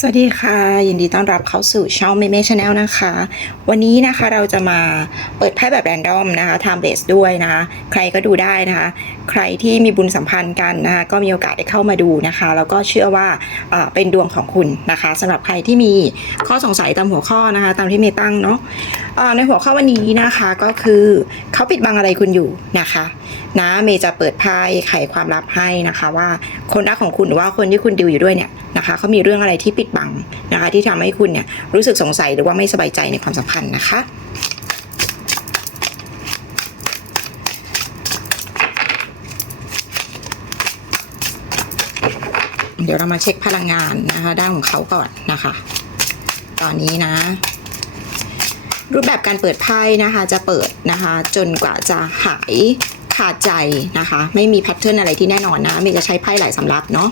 สวัสดีค่ะ ยินดีต้อนรับเข้าสู่ช่องเมเมชาแนลนะคะ วันนี้นะคะเราจะมาเปิดไพ่แบบแรนดอมนะคะไทม์เบสด้วยนะคะ ใครก็ดูได้นะคะ ใครที่มีบุญสัมพันธ์กันนะคะก็มีโอกาสได้เข้ามาดูนะคะ แล้วก็เชื่อว่าเออเป็นดวงของคุณนะคะสำหรับใครที่มีข้อสงสัยตามหัวข้อนะคะ ตามที่เมย์ตั้งเนาะในหัวข้อวันนี้นะคะก็คือเขาปิดบังอะไรคุณอยู่นะคะนะเมย์จะเปิดไพ่ไขความลับให้นะคะว่าคนรักของคุณหรือว่าคนที่คุณดิวอยู่ด้วยเนี่ยนะคะเขามีเรื่องอะไรที่ปิดบังนะคะ ที่ทำให้คุณเนี่ยรู้สึกสงสัยหรือว่าไม่สบายใจในความสัมพันธ์นะคะ เดี๋ยวเรามาเช็คพลังงานนะคะ ด้านของเขาก่อนนะคะ ตอนนี้นะ รูปแบบการเปิดไพ่นะคะ จะเปิดนะคะ จนกว่าจะหายขาดใจนะคะ ไม่มีแพทเทิร์นอะไรที่แน่นอนนะเมย์จะใช้ไพ่หลายสำรับเนาะ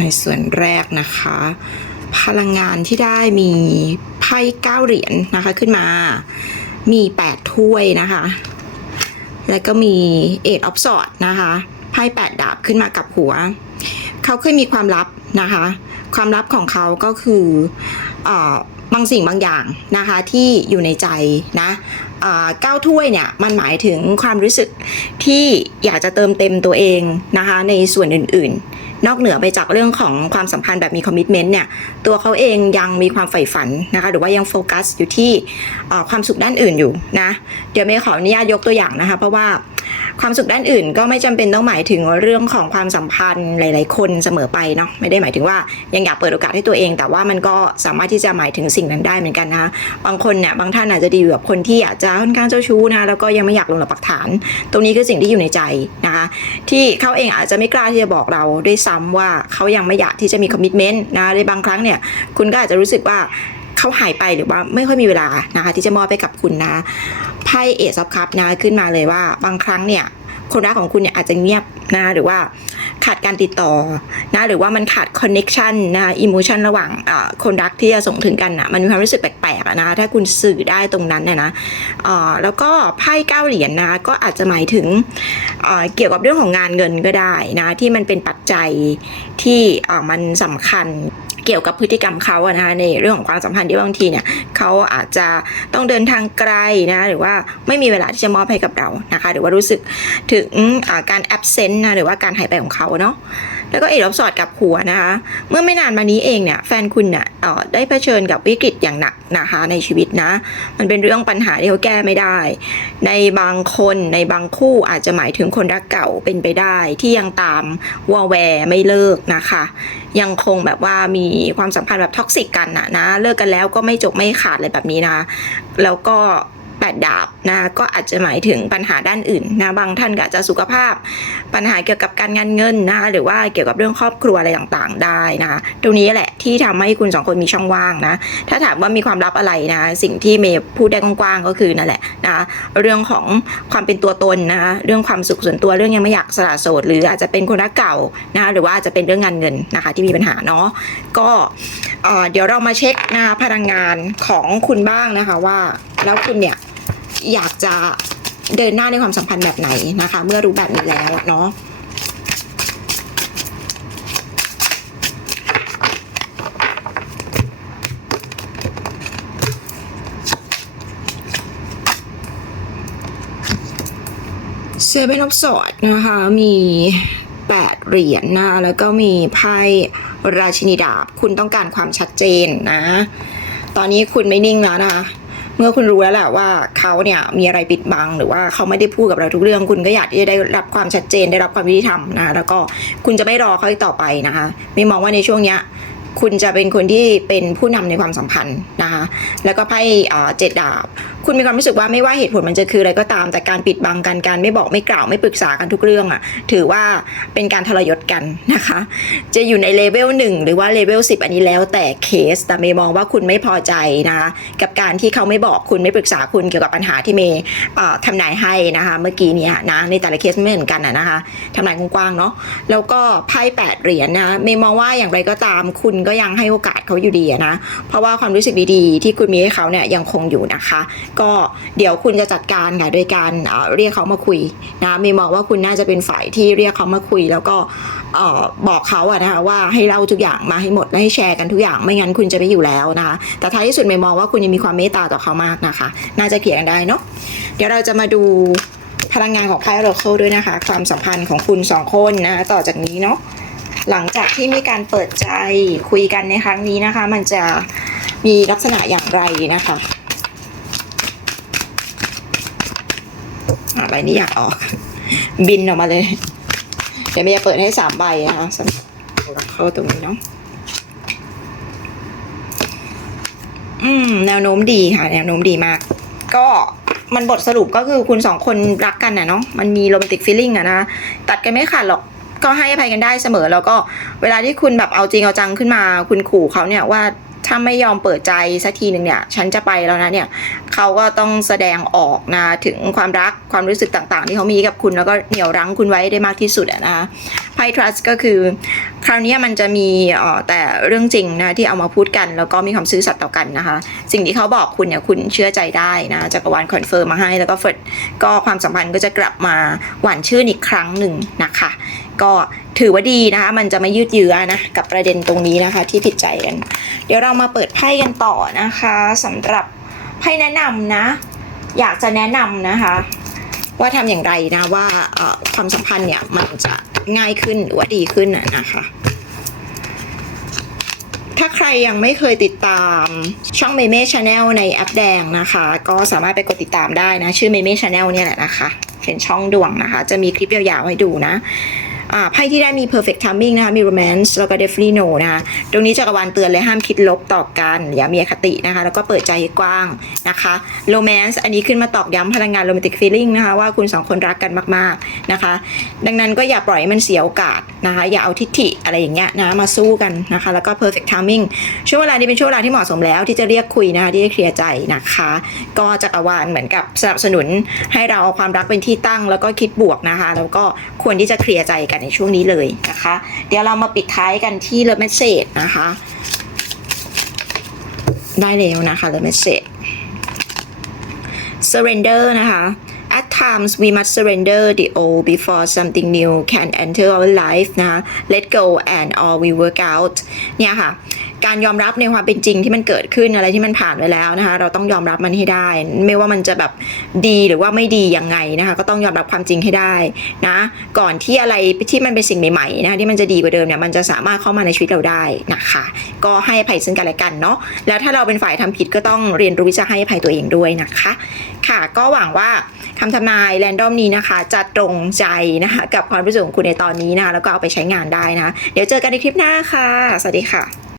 ในส่วนแรกนะคะ พลังงานที่ได้มีไพ่เก้าเหรียญนะคะขึ้นมา มีแปดถ้วยนะคะ แล้วก็มีเอ็ดออฟสอดนะคะไพ่แปดดาบขึ้นมากับหัว เขาเคยมีความลับนะคะ ความลับของเขาก็คืออบางสิ่งบางอย่างนะคะที่อยู่ในใจนะเก้าถ้วยเนี่ยมันหมายถึงความรู้สึกที่อยากจะเติมเต็มตัวเองนะคะในส่วนอื่นๆ นอกเหนือไปจากเรื่องของความสัมพันธ์แบบมีคอมมิชเมนต์เนี่ยตัวเขาเองยังมีความใฝ่ฝันนะคะหรือว่ายังโฟกัสอยู่ที่ความสุขด้านอื่นอยู่นะเดี๋ยวเมย์ขออนุญาตยกตัวอย่างนะคะเพราะว่า ความสุขด้านอื่นก็ไม่จำเป็นต้องหมายถึงเรื่องของความสัมพันธ์หลาย ๆ คนเสมอไปเนาะไม่ได้หมายถึงว่ายังอยากเปิดโอกาสให้ตัวเอง แต่ว่ามันก็สามารถที่จะหมายถึงสิ่งนั้นได้เหมือนกันนะคะบางคนเนี่ยบางท่านอาจจะดีอยู่กับคนที่อาจจะค่อนข้างเจ้าชู้นะแล้วก็ยังไม่อยากลงหลักปักฐาน ตรงนี้คือสิ่งที่อยู่ในใจนะคะที่เขาเองอาจจะไม่กล้าที่จะบอกเราด้วยซ้ำว่าเขายังไม่อยากที่จะมีคอมมิชเมนต์นะในบางครั้งเนี่ยคุณก็อาจจะรู้สึกว่า เขาหายไปหรือว่าไม่ค่อยมีเวลานะคะที่จะมอบไปกับคุณนะไพ่เอซับคัพนะขึ้นมาเลยว่าบางครั้งเนี่ยคนรักของคุณเนี่ยอาจจะเงียบนะหรือว่าขาดการติดต่อนะหรือว่ามันขาดคอนเน็ชันนะอิโมชันระหว่างคนรักที่จะส่งถึงกันนะมันมีความรู้สึกแปลกๆนะถ้าคุณสื่อได้ตรงนั้นนะนะแล้วก็ไพ่เก้าเหรียญนะก็อาจจะหมายถึงเกี่ยวกับเรื่องของงานเงินก็ได้นะที่มันเป็นปัจจัยที่มันสำคัญ เกี่ยวกับพฤติกรรมเขาอะนะคะในเรื่องของความสัมพันธ์ที่บางทีเนี่ยเขาอาจจะต้องเดินทางไกลนะหรือว่าไม่มีเวลาที่จะมอบให้กับเรานะคะ หรือว่ารู้สึกถึงการแอบเซนต์นะหรือว่าการหายไปของเขาเนาะ แล้วก็เอดอบสอดกับหัวนะคะ เมื่อไม่นานมานี้เองเนี่ยแฟนคุณเนี่ยเอ่ได้เผชิญกับวิกฤตอย่างหนักนะคะในชีวิตนะ มันเป็นเรื่องปัญหาที่เขาแก้ไม่ได้ ในบางคนในบางคู่อาจจะหมายถึงคนรักเก่าเป็นไปได้ที่ยังตามวอแวร์ไม่เลิกนะคะ ยังคงแบบว่ามีความสัมพันธ์แบบท็อกซิกกันนะนะเลิกกันแล้วก็ไม่จบไม่ขาดเลยแบบนี้นะ แล้วก็ แปดดาบนะก็อาจจะหมายถึงปัญหาด้านอื่นนะบางท่านก็อาจจะสุขภาพ ปัญหาเกี่ยวกับการงานเงินนะหรือว่าเกี่ยวกับเรื่องครอบครัวอะไรต่างๆ ได้นะตรงนี้แหละที่ทำให้คุณสองคนมีช่องว่างนะถ้าถามว่ามีความลับอะไรนะสิ่งที่เมย์พูดได้กว้างๆก็คือนั่นแหละนะเรื่องของความเป็นตัวตนนะคะเรื่องความสุขส่วนตัวเรื่องยังไม่อยากสละโสด หรืออาจจะเป็นคนรักเก่านะคะหรือว่าอาจจะเป็นเรื่องงานเงินนะคะที่มีปัญหาเนาะก็เดี๋ยวเรามาเช็คนะพลังงานของคุณบ้างนะคะว่า แล้วคุณเนี่ย อยากจะเดินหน้าในความสัมพันธ์แบบไหนนะคะ เมื่อรู้แบบนี้แล้วเนาะเซเว่นออฟสอดนะคะมี8เหรียญนะคะแล้วก็มีไพ่ราชินีดาบ คุณต้องการความชัดเจนนะ ตอนนี้คุณไม่นิ่งแล้วนะคะ เมื่อคุณรู้แล้วแหละว่าเขาเนี่ยมีอะไรปิดบัง หรือว่าเขาไม่ได้พูดกับเราทุกเรื่อง คุณก็อยากที่จะได้รับความชัดเจนได้รับความยุติธรรมนะคะแล้วก็คุณจะไม่รอเขาอีกต่อไปนะคะไม่มองว่าในช่วงเนี้ยคุณจะเป็นคนที่เป็นผู้นำในความสัมพันธ์นะคะแล้วก็ไพ่เจ็ดดาบ คุณมีความรู้สึกว่าไม่ว่าเหตุผลมันจะคืออะไรก็ตาม แต่การปิดบังกันการไม่บอกไม่กล่าวไม่ปรึกษากันทุกเรื่องอะ่ะ ถือว่าเป็นการทรยศกันนะคะ จะอยู่ในเลเวลหนึ่งหรือว่าเลเวลสิอันนี้แล้วแต่เคสแต่เมย์มองว่าคุณไม่พอใจนะคะกับการที่เขาไม่บอกคุณไม่ปรึกษาคุณเกี่ยวกับปัญหาที่เมย์ทำนายให้นะคะ เมื่อกี้เนี้นะในแต่ละเคสไม่เหมือนกันอะนะคะทำนายกว้างๆเนาะแล้วก็ไพ่แปดเหรียญนะเมย์มองว่าอย่างไรก็ตามคุณก็ยังให้โอกาสเขาอยู่ดีนะเพราะว่าความรู้สึกดีๆ ที่คุณมีให้เขาเนี่ยยังคงอยู่นะคะก็เดี๋ยวคุณจะจัดการค่ะโดยการเอ่อเรียกเขามาคุยนะมย์มองว่าคุณน่าจะเป็นฝ่ายที่เรียกเขามาคุย แล้วก็บอกเขาอะนะคะว่าให้เล่าทุกอย่างมาให้หมดและให้แชร์กันทุกอย่างไม่งั้นคุณจะไม่อยู่แล้วนะคะแต่ท้ายที่สุดเมย์มองว่าคุณยังมีความเมตตาต่อเขามากนะคะ น่าจะเคลียนได้เนาะเดี๋ยวเราจะมาดูพลังงานของไพ่โรเคิลด้วยนะคะ ความสัมพันธ์ของคุณสองคนนะคะต่อจากนี้เนาะหลังจากที่มีการเปิดใจคุยกันในครั้งนี้นะคะ มันจะมีลักษณะอย่างไรนะคะ อะ ใบนี้อยากออก บินออกมาเลย เดี๋ยวเมย์จะเปิดให้สามใบนะคะสำหรับเข้าตรงนี้เนาะอืม แนวโน้มดีค่ะ แนวโน้มดีมาก ก็มันบทสรุปก็คือคุณสองคนรักกันนะเนาะมันมีโรแมนติกฟีลิ่งอะนะตัดกันไม่ขาดหรอกก็ให้อภัยกันได้เสมอ แล้วก็เวลาที่คุณแบบเอาจริงเอาจังขึ้นมา คุณขู่เขาเนี่ยว่า ถ้าไม่ยอมเปิดใจสักทีหนึ่งเนี่ยฉันจะไปแล้วนะเนี่ยเขาก็ต้องแสดงออกนะถึงความรักความรู้สึกต่างๆ ที่เขามีกับคุณแล้วก็เหนี่ยวรั้งคุณไว้ได้มากที่สุดอะนะคะไพ่ trust ก็คือคราวนี้มันจะมีอ่อแต่เรื่องจริงนะที่เอามาพูดกัน แล้วก็มีความซื่อสัตย์ต่อกันนะคะ สิ่งที่เขาบอกคุณเนี่ยคุณเชื่อใจได้นะจักรวาลคอนเฟิร์มมาให้แล้วก็เฟิร์ดก็ความสัมพันธ์ก็จะกลับมาหวานชื่นอีกครั้งหนึ่งนะคะ ก็ถือว่าดีนะคะ มันจะไม่ยืดเยื้อนะกับประเด็นตรงนี้นะคะที่ผิดใจกัน เดี๋ยวเรามาเปิดไพ่กันต่อนะคะสำหรับไพ่แนะนำนะ อยากจะแนะนำนะคะ ว่าทำอย่างไรนะว่าความสัมพันธ์เนี่ยมันจะง่ายขึ้นหรือว่าดีขึ้นนะคะถ้าใครยังไม่เคยติดตามช่องเมเม่ชาแนลในแอปแดงนะคะ ก็สามารถไปกดติดตามได้นะ ชื่อเมเม่ชาแนลเนี่ยแหละนะคะ เป็นช่องดวงนะคะ จะมีคลิปยาวๆให้ดูนะ ไพ่ที่ได้มี perfect timing นะคะ มี romance แล้วก็ definitely no นะคะตรงนี้จักรวาลเตือนเลยห้ามคิดลบต่อกันอย่ามีอคตินะคะ แล้วก็เปิดใจกว้างนะคะ romance อันนี้ขึ้นมาตอกย้ำพลังงาน romantic feeling นะคะ ว่าคุณสองคนรักกันมากๆนะคะ ดังนั้นก็อย่าปล่อยให้มันเสียโอกาสนะคะ อย่าเอาทิฐิอะไรอย่างเงี้ยนะมาสู้กันนะคะ แล้วก็ perfect timing ช่วงเวลานี้เป็นช่วงเวลาที่เหมาะสมแล้วที่จะเรียกคุยนะคะที่จะเคลียร์ใจนะคะ ก็จักรวาลเหมือนกับสนับสนุนให้เราเอาความรักเป็นที่ตั้ง แล้วก็คิดบวกนะคะ แล้วก็ควรที่จะเคลียร์ใจกันในช่วงนี้เลยนะคะ เดี๋ยวเรามาปิดท้ายกันที่เลเมสเซจนะคะ ได้แล้วนะคะเลเมสเซจ surrender นะคะ at times we must surrender the old before something new can enter our life นะคะ let go and all we work out เนี่ยค่ะ การยอมรับในความเป็นจริงที่มันเกิดขึ้นอะไรที่มันผ่านไปแล้วนะคะ เราต้องยอมรับมันให้ได้ ไม่ว่ามันจะแบบดีหรือว่าไม่ดียังไงนะคะ ก็ต้องยอมรับความจริงให้ได้นะ ก่อนที่อะไรที่มันเป็นสิ่งใหม่ๆนะคะที่มันจะดีกว่าเดิมเนี่ยมันจะสามารถเข้ามาในชีวิตเราได้นะคะ ก็ให้อภัยซึ่งกันและกันเนาะแล้วถ้าเราเป็นฝ่ายทำผิดก็ต้องเรียนรู้ที่จะให้อภัยตัวเองด้วยนะคะ ค่ะก็หวังว่าคำทำนายแรนดอมนี้นะคะ จะตรงใจนะคะกับความรู้สึกของคุณในตอนนี้นะะแล้วก็เอาไปใช้งานได้นะะเดี๋ยวเจอกันในคลิปหน้าค่ะ สวัสดีค่ะ